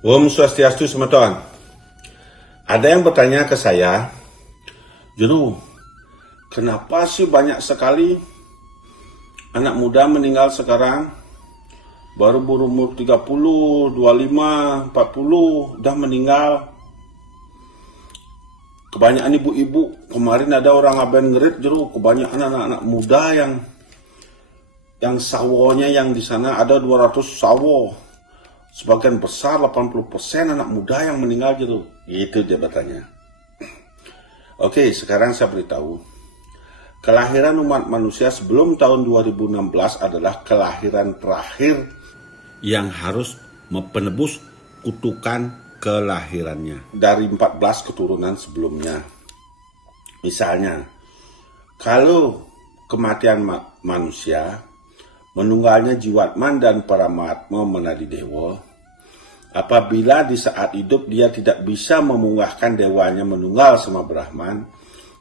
Om Swastiastu Semeton. Ada yang bertanya ke saya, Juru, kenapa sih banyak sekali anak muda meninggal sekarang? Baru berumur 30, 25, 40 udah meninggal. Kebanyakan ibu-ibu. Kemarin ada orang aben ngerit, Juru, kebanyakan anak-anak muda yang sawonya yang di sana ada 200 sawo. Sebagian besar 80% anak muda yang meninggal, Juru. Itu dia bertanya. Oke, sekarang saya beritahu. Kelahiran umat manusia sebelum tahun 2016 adalah kelahiran terakhir yang harus penebus kutukan kelahirannya dari 14 keturunan sebelumnya. Misalnya, kalau kematian manusia menunggalnya Jiwatman dan Paramatma Menadi Dewa, apabila di saat hidup dia tidak bisa memunggahkan dewanya menunggal sama Brahman,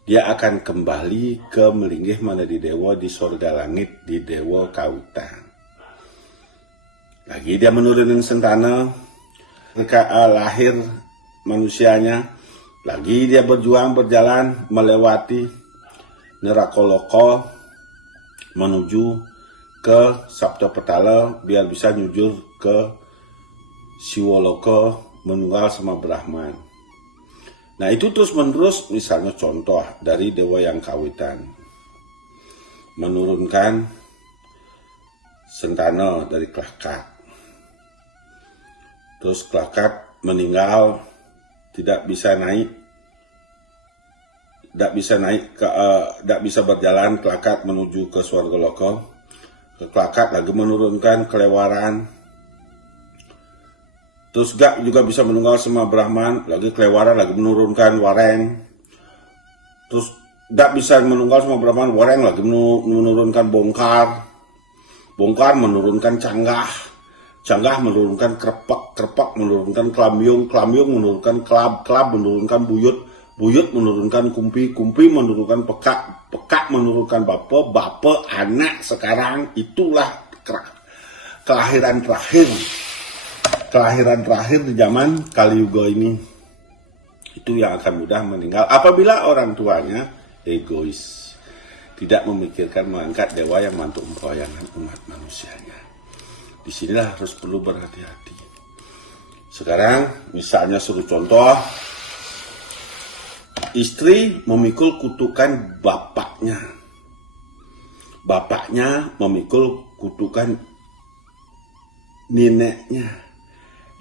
dia akan kembali ke melinggih Menadi Dewa di sorga langit di Dewa Kauta. Lagi dia menurunin sentana, lahir manusianya, lagi dia berjalan melewati Nerakoloko menuju ke Saptapetala biar bisa nyujur ke Siwoloka menunggal sama Brahman. Nah itu terus menerus, misalnya contoh dari dewa yang kawitan menurunkan sentana dari Klakat. Terus Klakat meninggal, tidak bisa berjalan Klakat menuju ke Swargaloka. Klakat lagi menurunkan Kelewaran. Terus gak juga bisa menunggal sama Brahman, lagi Kelewaran lagi menurunkan Wareng. Terus gak bisa menunggal sama Brahman, Wareng lagi menurunkan Bongkar. Bongkar menurunkan Canggah. Canggah menurunkan Krepek menurunkan Klamyung menurunkan Klab menurunkan Buyut menurunkan Kumpi menurunkan Pekak menurunkan Bape anak. Sekarang itulah kelahiran terakhir di zaman Kali Yuga ini. Itu yang akan mudah meninggal apabila orang tuanya egois, tidak memikirkan mengangkat dewa yang mantuk mempoyangan umat manusianya. Disinilah harus perlu berhati-hati. Sekarang misalnya suruh contoh, istri memikul kutukan bapaknya. Bapaknya memikul kutukan neneknya.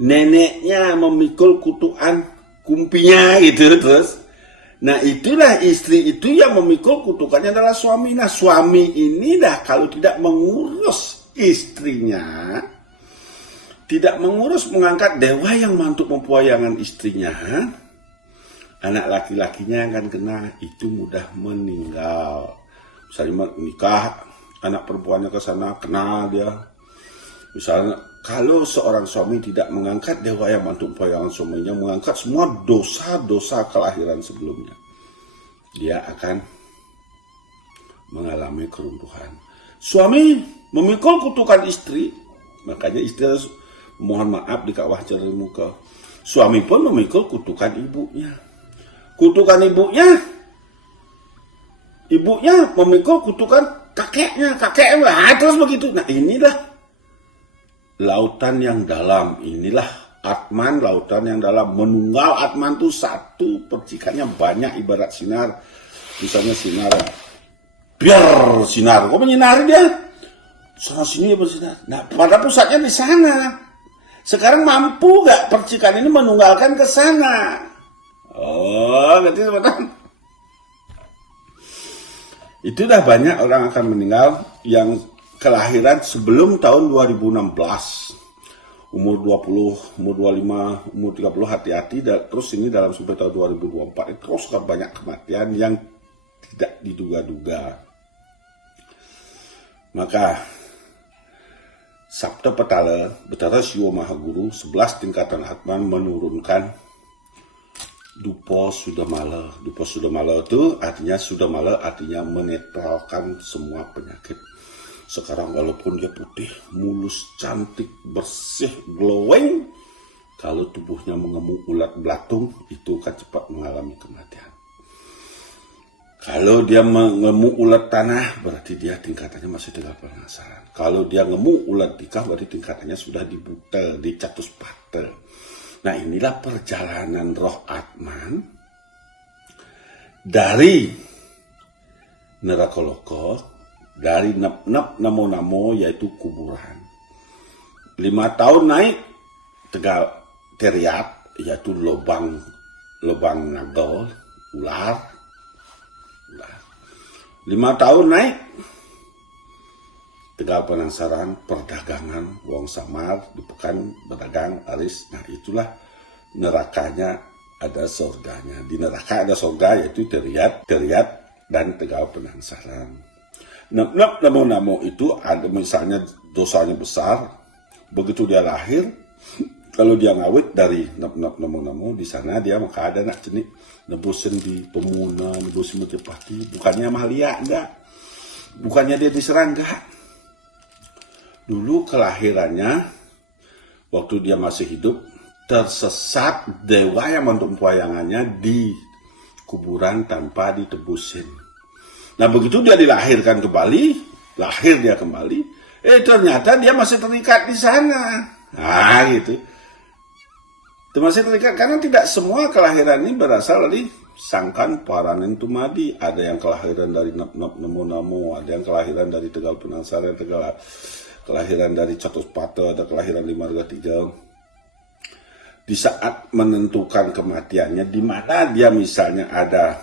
Neneknya memikul kutukan kumpinya gitu terus. Nah itulah istri itu yang memikul kutukannya adalah suami. Nah suami ini dah kalau tidak mengurus istrinya, tidak mengurus mengangkat dewa yang mantuk mempoyangan istrinya, anak laki-lakinya akan kena, itu mudah meninggal. Misalnya menikah, anak perempuannya ke sana, kena dia. Misalnya kalau seorang suami tidak mengangkat dewa yang mantuk mempoyangan suaminya, mengangkat semua dosa-dosa kelahiran sebelumnya, dia akan mengalami keruntuhan. Suami memikul kutukan istri, makanya istri harus mohon maaf di kawah cari muka. Suami pun memikul kutukan ibunya. Kutukan ibunya memikul kutukan kakeknya terus begitu. Nah inilah lautan yang dalam, inilah Atman, lautan yang dalam. Menunggal Atman itu satu, percikannya banyak ibarat sinar. Misalnya sinar, biar sinar, kok menyinari dia? Sana sini ya bersinar. Nah, pada pusatnya di sana. Sekarang mampu gak percikan ini menunggalkan ke sana? Oh, ngerti teman-teman? Itu dah banyak orang akan meninggal yang kelahiran sebelum tahun 2016. Umur 20, umur 25, umur 30 hati-hati. Terus ini dalam sampai tahun 2024 itu terus banyak kematian yang tidak diduga-duga. Maka Saptapetala, Betara Siwa Mahaguru, 11 tingkatan Atman menurunkan Dupa Sudamala. Dupa Sudamala itu artinya menetralkan semua penyakit. Sekarang walaupun dia putih, mulus, cantik, bersih, glowing, Kalau tubuhnya mengemuk ulat belatung, itu akan cepat mengalami kematian. Kalau dia mengemuk ulat tanah, berarti dia tingkatannya masih tinggal penasaran. Kalau dia ngemuk ulat tikar, berarti tingkatannya sudah dibuta, di catuspata. Nah, inilah perjalanan roh Atman dari neraka loka, dari nap-nap namo-namo, yaitu kuburan. 5 tahun naik, tegal teriak, yaitu lubang naga, ular. 5 tahun naik, tegal penasaran, perdagangan, wong samar, dipekan, berdagang, aris. Nah, itulah nerakanya, ada surganya. Di neraka ada surga, yaitu teriak, dan tegal penasaran. Nap-nap namo-namo itu ada misalnya dosanya besar, begitu dia lahir, kalau dia ngawit dari nap-nap namo-namo, di sana dia maka ada nak jenik nebusin di Pemuna, nebusin Mojopahit. Bukannya Mahalia, enggak. Bukannya dia diserang, enggak. Dulu kelahirannya, waktu dia masih hidup, tersesat dewa yang mempuayangannya di kuburan tanpa ditebusin. Nah, begitu dia dilahirkan kembali, lahir dia kembali, ternyata dia masih terikat di sana. Nah, gitu. Itu masih terikat, karena tidak semua kelahiran ini berasal dari sangkan paranen tumadi. Ada yang kelahiran dari nap-nap namo-namo, ada yang kelahiran dari tegal penasaran, kelahiran dari catuspata, ada kelahiran di marga 3. Di saat menentukan kematiannya, di mana dia misalnya ada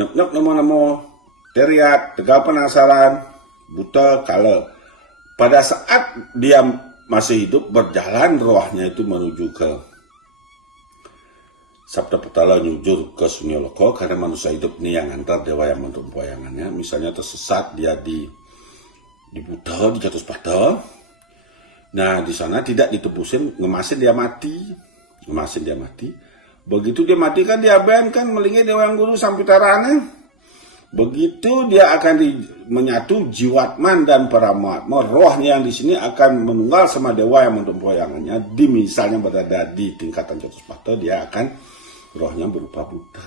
nap-nap namo-namo, teriak, tegal penasaran, buta, kalau pada saat dia masih hidup, berjalan rohnya itu menuju ke Sabda Petala, nyujur ke Sunyoloka, karena manusia hidup ini yang antar dewa yang bentuk poyangannya. Misalnya tersesat dia di buta, di catuspata. Nah, di sana tidak ditebusin, ngemasin dia mati. Begitu dia mati kan dia ben kan melingi dewa yang guru sampai tarana. Begitu dia akan menyatu jiwatman dan paramatma, rohnya yang di sini akan menunggal sama dewa yang mempoyangannya. Di misalnya berada di tingkatan catuspata, dia akan rohnya berupa buta.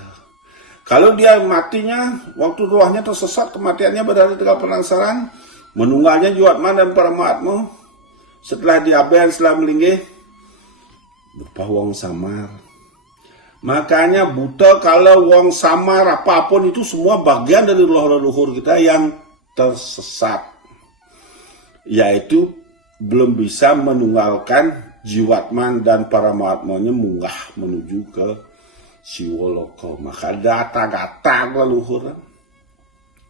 Kalau dia matinya, waktu rohnya tersesat, kematiannya berada di tegal penasaran, menunggalnya jiwatman dan paramatma. Setelah diaben, setelah melinggih, berupa wong samar. Makanya buta kalau wong samar apapun itu semua bagian dari roh leluhur kita yang tersesat. Yaitu belum bisa menunggalkan jiwatman dan paramatmanya munggah menuju ke Siwoloka. Maka data-gata leluhur.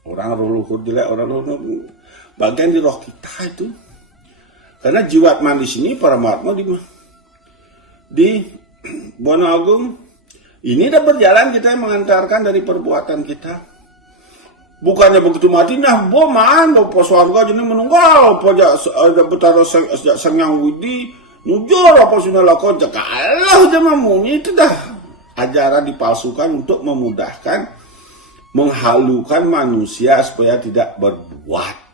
Orang leluhur dilek, orang leluhur bagian di roh kita itu. Karena jiwatman di sini, paramatma di Buana Agung. Ini dah berjalan, kita yang mengantarkan dari perbuatan kita. Bukannya begitu mati, nah boman, bapak swarga jadi menunggal, pojak betara sengang widi, nujur apa sudah lakukan, jakalah jemaah muni, itu dah ajaran dipalsukan untuk memudahkan, menghalukan manusia supaya tidak berbuat.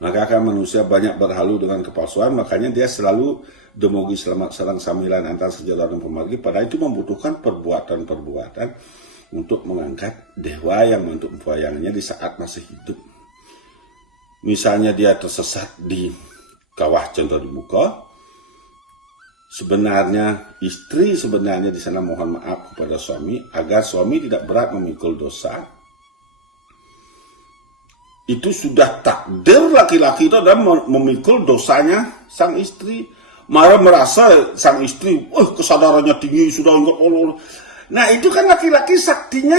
Maka akan manusia banyak berhalu dengan kepalsuan, makanya dia selalu demogi selamat sarang samilan antar sejarah dan pemargi. Pada itu membutuhkan perbuatan-perbuatan untuk mengangkat dewa yang bentuk poyangannya di saat masih hidup. Misalnya dia tersesat di kawah Cendra di Muka, sebenarnya istri sebenarnya di sana mohon maaf kepada suami agar suami tidak berat memikul dosa. Itu sudah takdir laki-laki itu adalah memikul dosanya sang istri. Malah merasa sang istri, kesadarannya tinggi, sudah ingat Allah. Nah itu kan laki-laki saktinya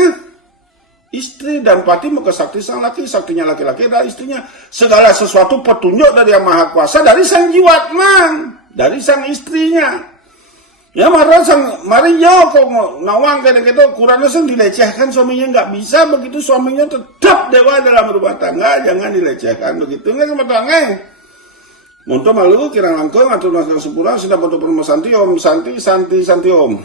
istri, dan pati maka sakti sang laki, saktinya laki-laki adalah istrinya. Segala sesuatu petunjuk dari Yang Maha Kuasa, dari sang jiwatman, dari sang istrinya. Ya marah sang Mario kalau nawang kayak gitu kurangnya sang dilecehkan suaminya, nggak bisa begitu, suaminya tetap dewa dalam rumah tangga, jangan dilecehkan begitu nggak sama tangga. Untuk malu kirang langkung atau naskah sempurna sudah bentuk permasalahan santi om.